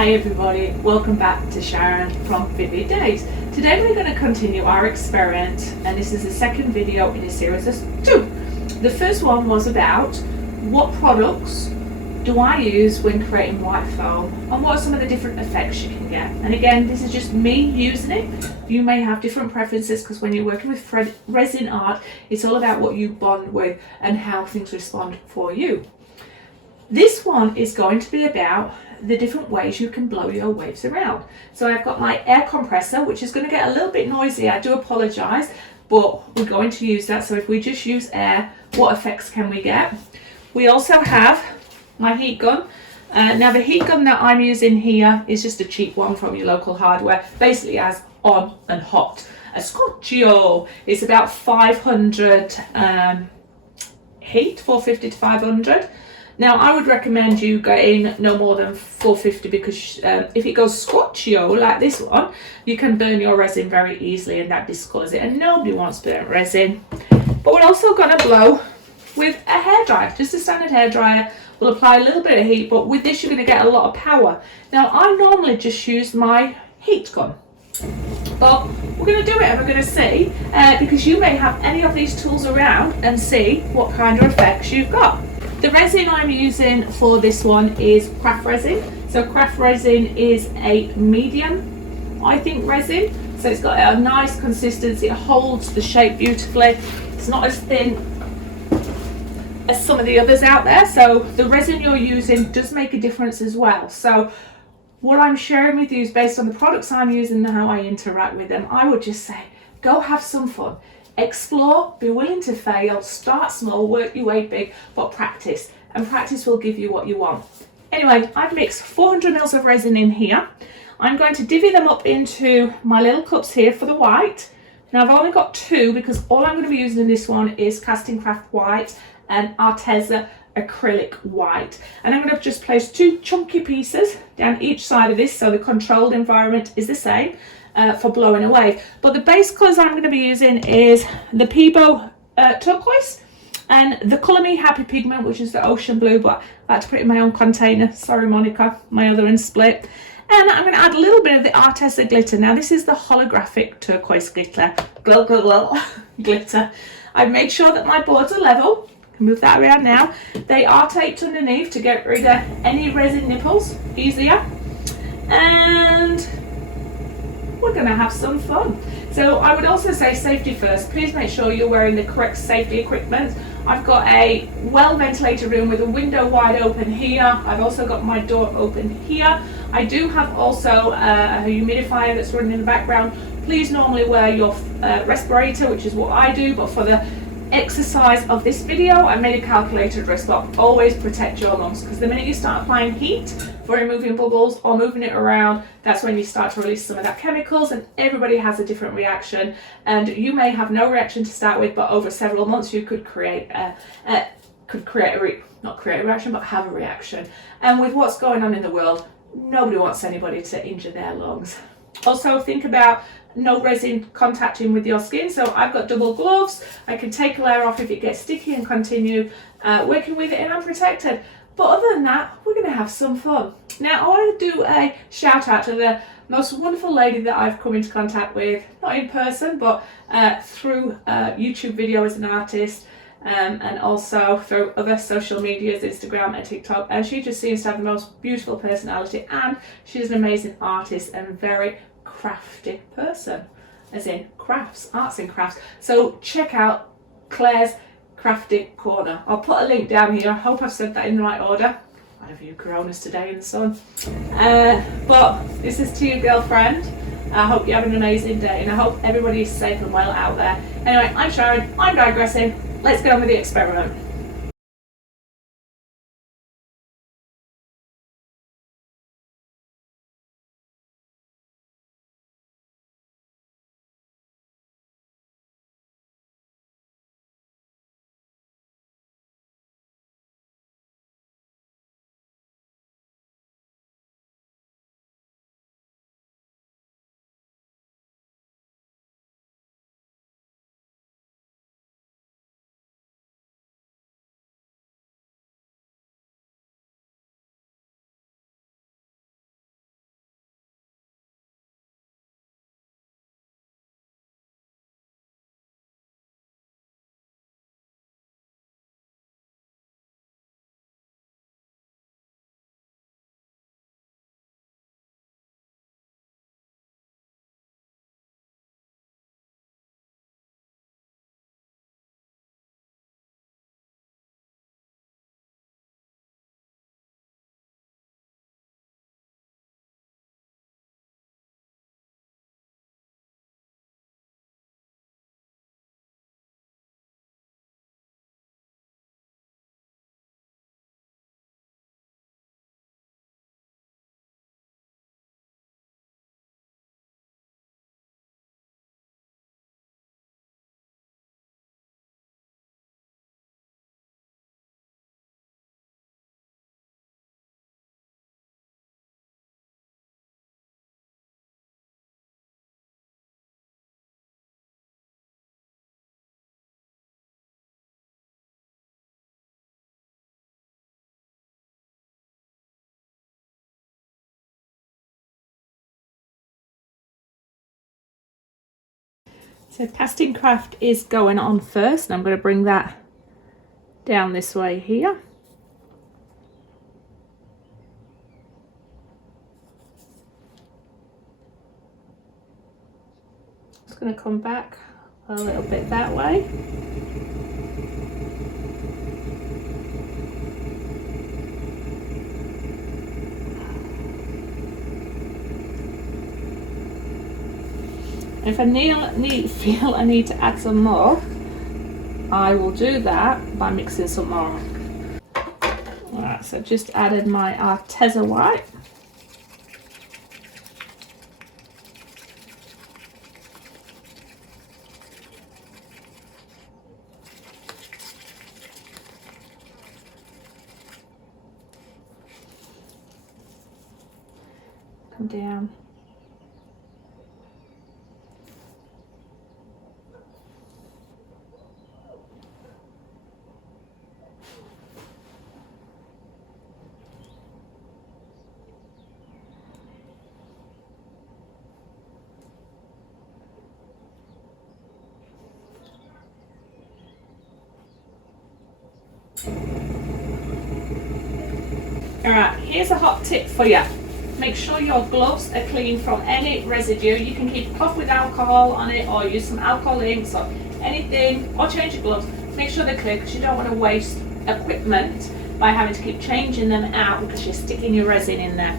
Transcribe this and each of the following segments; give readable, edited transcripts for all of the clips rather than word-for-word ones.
Hi everybody, welcome back to Sharon from Vivid Days. Today we're going to continue our experiment, and this is the second video in a series of two. The first one was about what products do I use when creating white foam and what are some of the different effects you can get. And again, this is just me using it. You may have different preferences because when you're working with resin art, it's all about what you bond with and how things respond for you. This one is going to be about the different ways you can blow your waves around. So I've got my air compressor, which is going to get a little bit noisy. I do apologize, but we're going to use that. So if we just use air, what effects can we get? We also have my heat gun. Now the heat gun that I'm using here is just a cheap one from your local hardware. Basically has on and hot. A Scotchio. It's about 500 heat, 450 to 500. Now I would recommend you getting no more than 450 because if it goes Scotchio like this one, you can burn your resin very easily and that discolors it, and nobody wants burnt resin. But we're also going to blow with a hairdryer, just a standard hairdryer. We'll apply a little bit of heat, but with this you're going to get a lot of power. Now I normally just use my heat gun, but we're going to do it and we're going to see because you may have any of these tools around and see what kind of effects you've got. The resin I'm using for this one is craft resin. So craft resin is a medium, I think, resin. So it's got a nice consistency, it holds the shape beautifully. It's not as thin as some of the others out there. So the resin you're using does make a difference as well. So what I'm sharing with you is based on the products I'm using and how I interact with them. I would just say, go have some fun. Explore, be willing to fail, start small, work your way big, but practice. And practice will give you what you want. Anyway, I've mixed 400 mils of resin in here. I'm going to divvy them up into my little cups here for the white. Now I've only got two because all I'm going to be using in this one is Casting Craft White and Arteza Acrylic White. And I'm going to just place two chunky pieces down each side of this so the controlled environment is the same. For blowing away. But the base colours I'm going to be using is the Peebo turquoise and the Colour Me Happy pigment, which is the ocean blue, but I had to put it in my own container. Sorry Monica, my other one's split. And I'm going to add a little bit of the Arteza glitter. Now this is the holographic turquoise glitter. Glow, glow, glow glitter. I've made sure that my boards are level. I can move that around now. They are taped underneath to get rid of any resin nipples easier. And we're going to have some fun. So I would also say safety first. Please make sure you're wearing the correct safety equipment. I've got a well ventilated room with a window wide open here. I've also got my door open here. I do have also a humidifier that's running in the background. Please normally wear your respirator, which is what I do, but for the exercise of this video I made a calculated risk, but always protect your lungs because the minute you start applying heat for removing bubbles or moving it around, that's when you start to release some of that chemicals, and everybody has a different reaction, and you may have no reaction to start with, but over several months you could not create a reaction, but have a reaction. And with what's going on in the world, nobody wants anybody to injure their lungs. Also think about no resin contacting with your skin, so I've got double gloves. I can take a layer off if it gets sticky and continue working with it, and I'm protected. But other than that, we're going to have some fun. Now I want to do a shout out to the most wonderful lady that I've come into contact with, not in person but through YouTube video as an artist, and also through other social medias, Instagram and TikTok, and she just seems to have the most beautiful personality, and she's an amazing artist and very crafty person, as in crafts, arts and crafts. So check out Claire's Crafty Corner. I'll put a link down here. I hope I've said that in the right order. I have you coronas today in the sun. But this is to your girlfriend. I hope you have an amazing day, and I hope everybody is safe and well out there. Anyway, I'm Sharon, I'm digressing. Let's get on with the experiment. So casting craft is going on first, and I'm going to bring that down this way here. Just going to come back a little bit that way. If I feel I need to add some more, I will do that by mixing some more. Alright, so I've just added my Arteza white. Come down. Alright, here's a hot tip for you. Make sure your gloves are clean from any residue. You can keep cloth with alcohol on it, or use some alcohol inks or anything, or change your gloves. Make sure they're clear, because you don't want to waste equipment by having to keep changing them out because you're sticking your resin in there.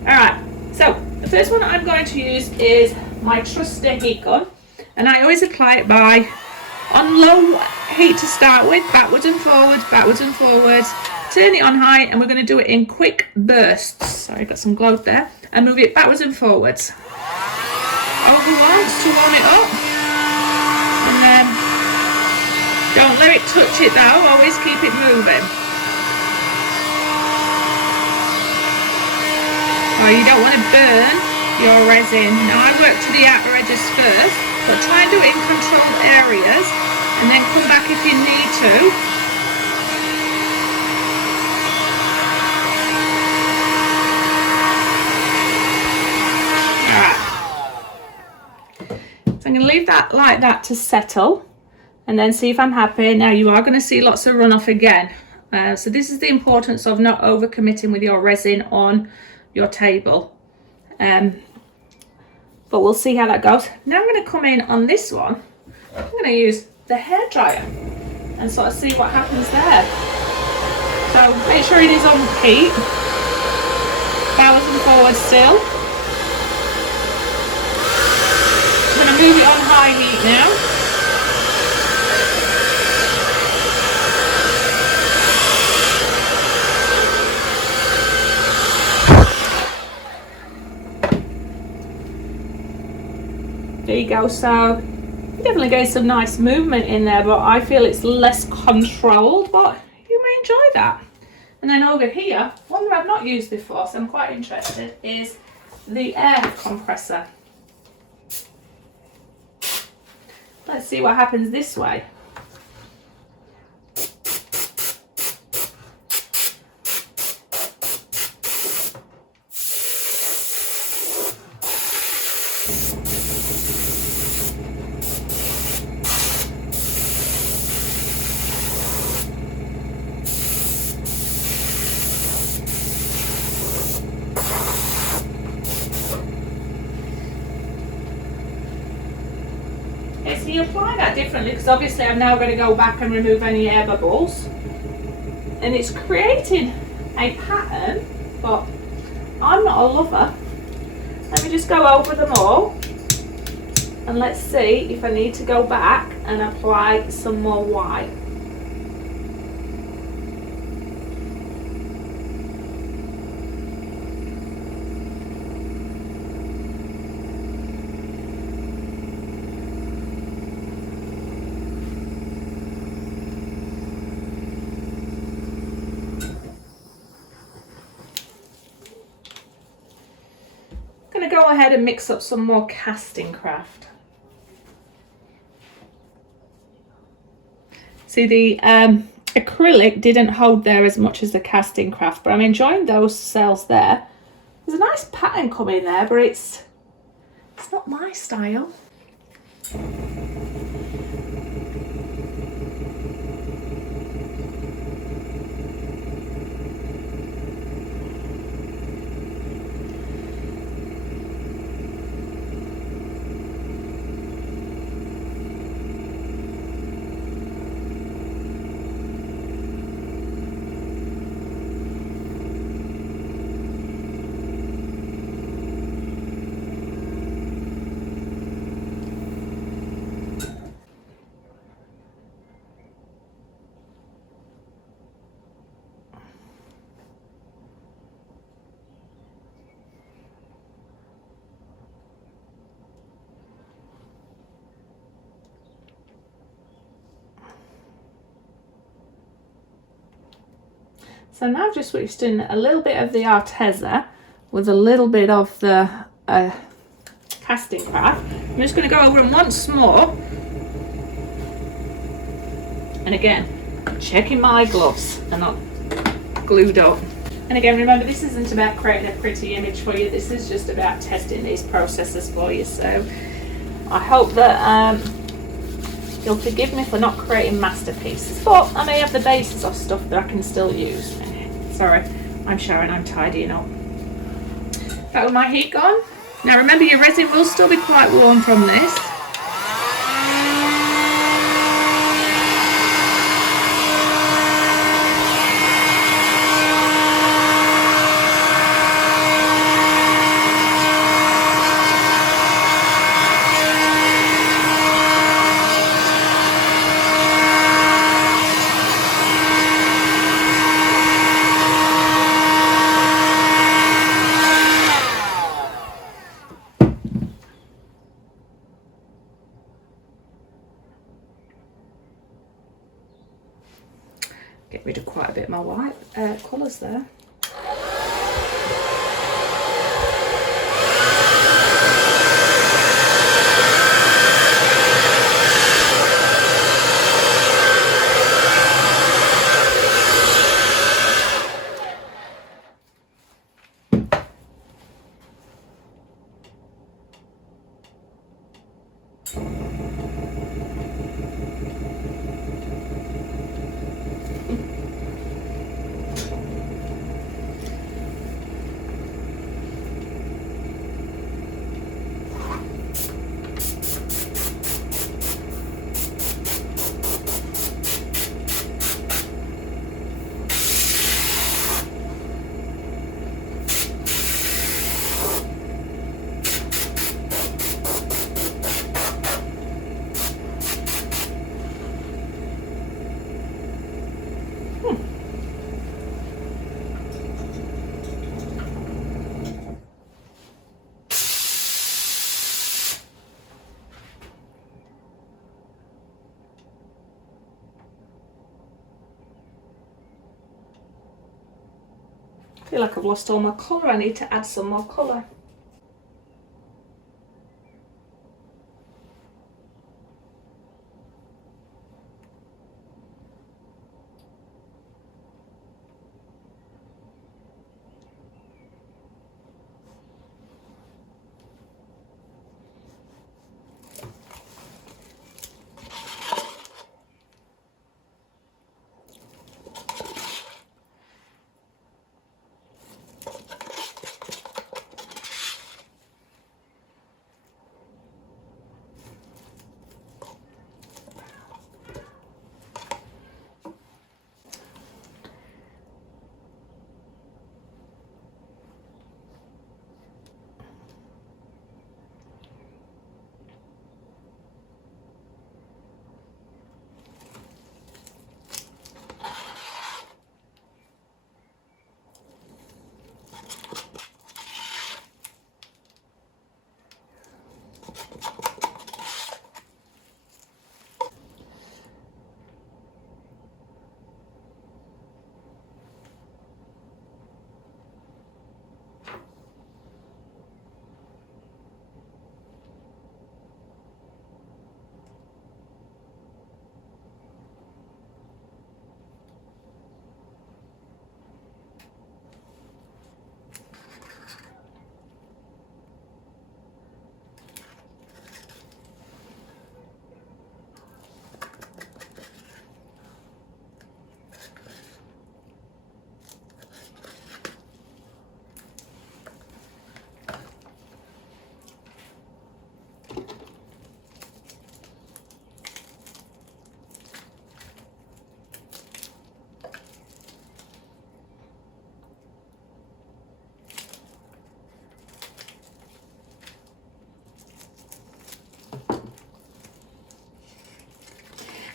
Alright, so the first one I'm going to use is my trusty heat gun, and I always apply it by on low heat to start with, backwards and forwards, turn it on high, and we're going to do it in quick bursts. Sorry, I got some glow there. And move it backwards and forwards. Over once to warm it up, and then don't let it touch it though, always keep it moving. Oh, you don't want to burn your resin. Now I work to the outer edges first, but try and do it in controlled areas, and then come back if you need to. So I'm going to leave that like that to settle, and then see if I'm happy. Now you are going to see lots of runoff again. So this is the importance of not overcommitting with your resin on your table. But we'll see how that goes. Now I'm going to come in on this one. I'm going to use the hairdryer and sort of see what happens there. So make sure it is on heat. Backwards and forwards still. I'm going to move it on high heat now. There you go. So you definitely get some nice movement in there, but I feel it's less controlled, but you may enjoy that. And then over here, one that I've not used before, so I'm quite interested, is the air compressor. Let's see what happens this way. So you apply that differently, because obviously I'm now going to go back and remove any air bubbles, and it's creating a pattern, but I'm not a lover. Let me just go over them all, and let's see if I need to go back and apply some more white. Go ahead and mix up some more casting craft. See, the acrylic didn't hold there as much as the casting craft, but I'm enjoying those cells there. There's a nice pattern coming there, but it's not my style. So now I've just switched in a little bit of the Arteza with a little bit of the casting craft. I'm just going to go over them once more. And again, checking my gloves, they're not glued up. And again, remember, this isn't about creating a pretty image for you, this is just about testing these processes for you. So I hope that you'll forgive me for not creating masterpieces, but I may have the basis of stuff that I can still use. Sorry, I'm Sharon, I'm tidying up. That with my heat gone. Now remember, your resin will still be quite warm from this. Get rid of quite a bit of my white colours there. I feel like I've lost all my colour. I need to add some more colour.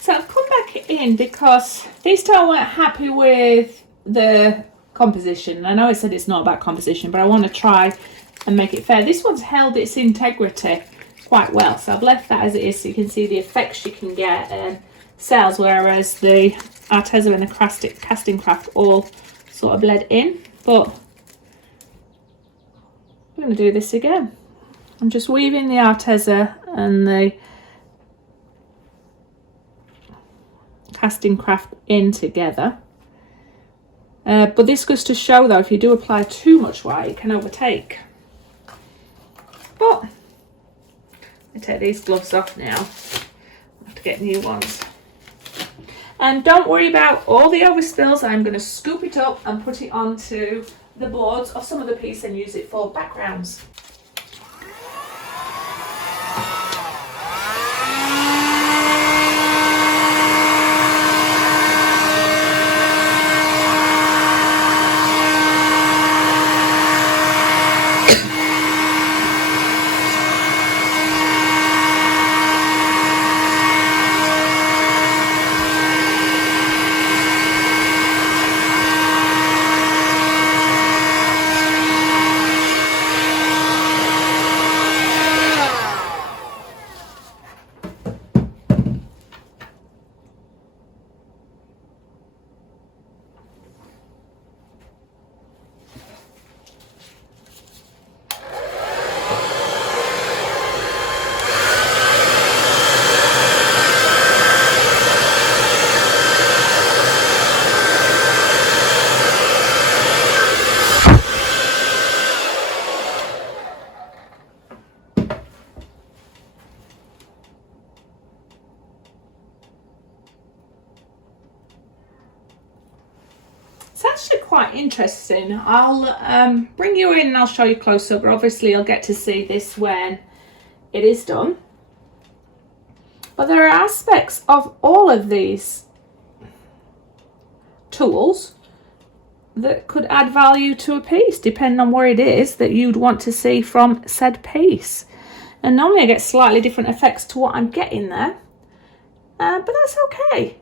So I've come back in because these two weren't happy with the composition. I know I said it's not about composition, but I want to try and make it fair. This one's held its integrity quite well, so I've left that as it is so you can see the effects you can get and cells, whereas the Arteza and the casting craft all sort of bled in, but I'm going to do this again. I'm just weaving the Arteza and the casting craft in together. But this goes to show though, if you do apply too much white, it can overtake. But I take these gloves off now. I have to get new ones. And don't worry about all the overspills. I'm going to scoop it up and put it onto the boards of some of the piece and use it for backgrounds. It's actually quite interesting. I'll bring you in and I'll show you close up, but obviously you'll get to see this when it is done. But there are aspects of all of these tools that could add value to a piece, depending on where it is that you'd want to see from said piece. And normally I get slightly different effects to what I'm getting there, but that's okay.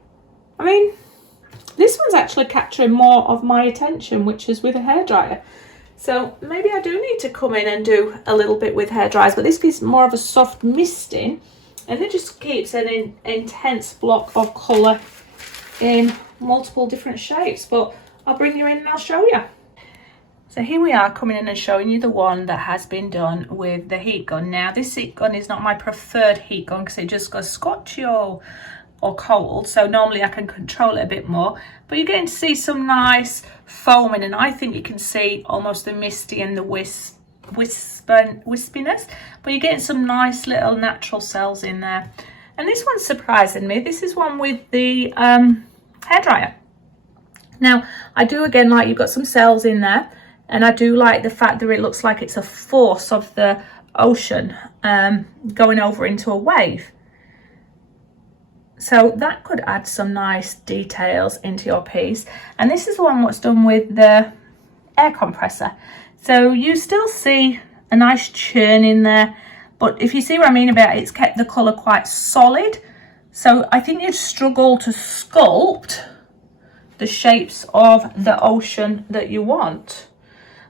I mean, this one's actually capturing more of my attention, which is with a hairdryer. So maybe I do need to come in and do a little bit with hairdryers, but this piece is more of a soft misting, and it just keeps an intense block of colour in multiple different shapes. But I'll bring you in and I'll show you. So here we are coming in and showing you the one that has been done with the heat gun. Now this heat gun is not my preferred heat gun because it just goes scotchy or cold, so normally I can control it a bit more, but you're getting to see some nice foaming, and I think you can see almost the misty and the wispiness, but you're getting some nice little natural cells in there. And this one's surprising me. This is one with the hairdryer. Now I do again like you've got some cells in there, and I do like the fact that it looks like it's a force of the ocean going over into a wave. So that could add some nice details into your piece. And this is the one what's done with the air compressor. So you still see a nice churn in there, but if you see what I mean about it, it's kept the colour quite solid. So I think you'd struggle to sculpt the shapes of the ocean that you want.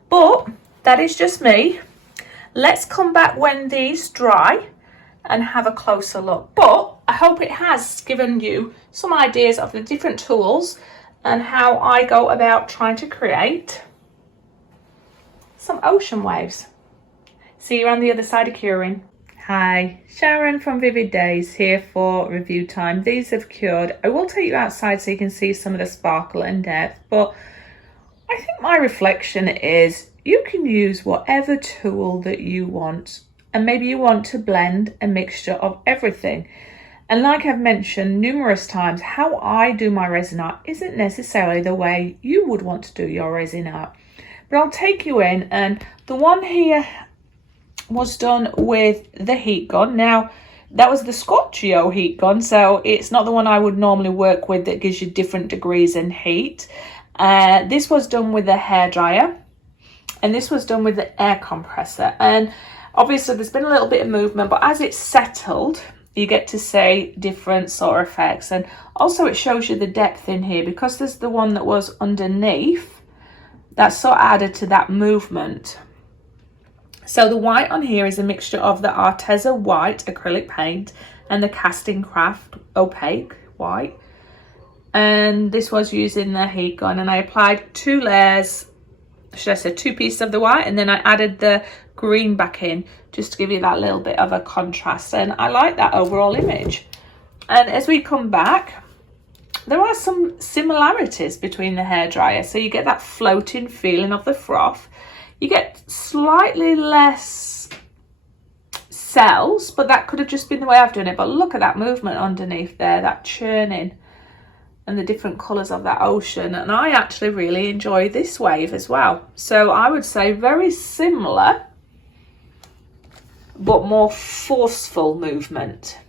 But that is just me. Let's come back when these dry and have a closer look. But I hope it has given you some ideas of the different tools and how I go about trying to create some ocean waves. See you on the other side of curing. Hi, Sharon from Vivid Days here for review time. These have cured. I will take you outside so you can see some of the sparkle and depth, but I think my reflection is you can use whatever tool that you want, and maybe you want to blend a mixture of everything. And like I've mentioned numerous times, how I do my resin art isn't necessarily the way you would want to do your resin art. But I'll take you in, and the one here was done with the heat gun. Now, that was the Scotchio heat gun, so it's not the one I would normally work with that gives you different degrees in heat. This was done with the hairdryer, and this was done with the air compressor. And obviously there's been a little bit of movement, but as it's settled, you get to see different sort of effects. And also it shows you the depth in here, because there's the one that was underneath that sort of added to that movement. So the white on here is a mixture of the Arteza white acrylic paint and the casting craft opaque white. and this was using the heat gun, and I applied 2 layers, should I say 2 pieces of the white, and then I added the green back in just to give you that little bit of a contrast, and I like that overall image. And as we come back, there are some similarities between the hairdryer. So you get that floating feeling of the froth. You get slightly less cells, but that could have just been the way I've done it. But look at that movement underneath there, that churning and the different colours of that ocean. And I actually really enjoy this wave as well. So I would say very similar, but more forceful movement,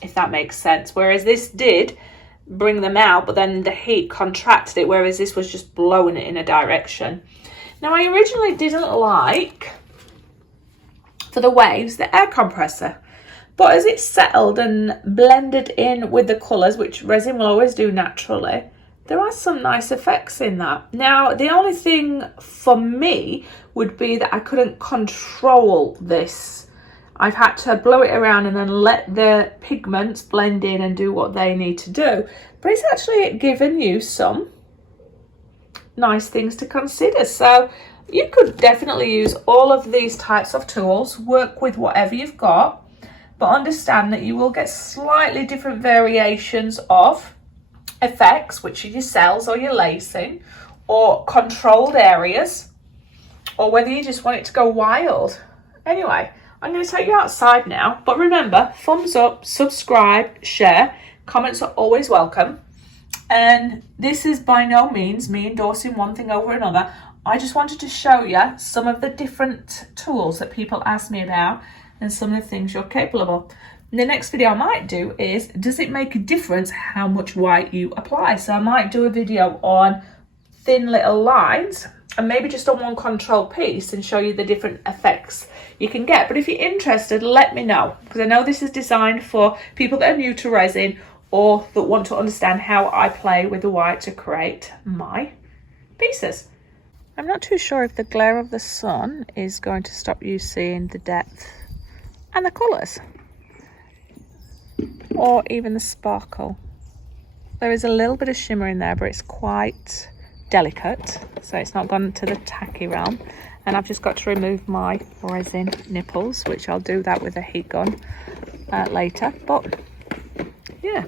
if that makes sense. Whereas this did bring them out, but then the heat contracted it, whereas this was just blowing it in a direction. Now, I originally didn't like, for the waves, the air compressor, but as it settled and blended in with the colours, which resin will always do naturally, there are some nice effects in that. Now, the only thing for me would be that I couldn't control this. I've had to blow it around and then let the pigments blend in and do what they need to do. But it's actually given you some nice things to consider. So you could definitely use all of these types of tools, work with whatever you've got, but understand that you will get slightly different variations of effects, which are your cells or your lacing, or controlled areas, or whether you just want it to go wild. Anyway, I'm going to take you outside now, but remember, thumbs up, subscribe, share, comments are always welcome. And this is by no means me endorsing one thing over another. I just wanted to show you some of the different tools that people ask me about and some of the things you're capable of. And the next video I might do is, does it make a difference how much white you apply? So I might do a video on thin little lines and maybe just on one controlled piece and show you the different effects you can get. But if you're interested, let me know, because I know this is designed for people that are new to resin or that want to understand how I play with the white to create my pieces. I'm not too sure if the glare of the sun is going to stop you seeing the depth and the colours, or even the sparkle. There is a little bit of shimmer in there, but it's quite delicate, so it's not gone to the tacky realm. And I've just got to remove my resin nipples, which I'll do that with a heat gun later. But yeah,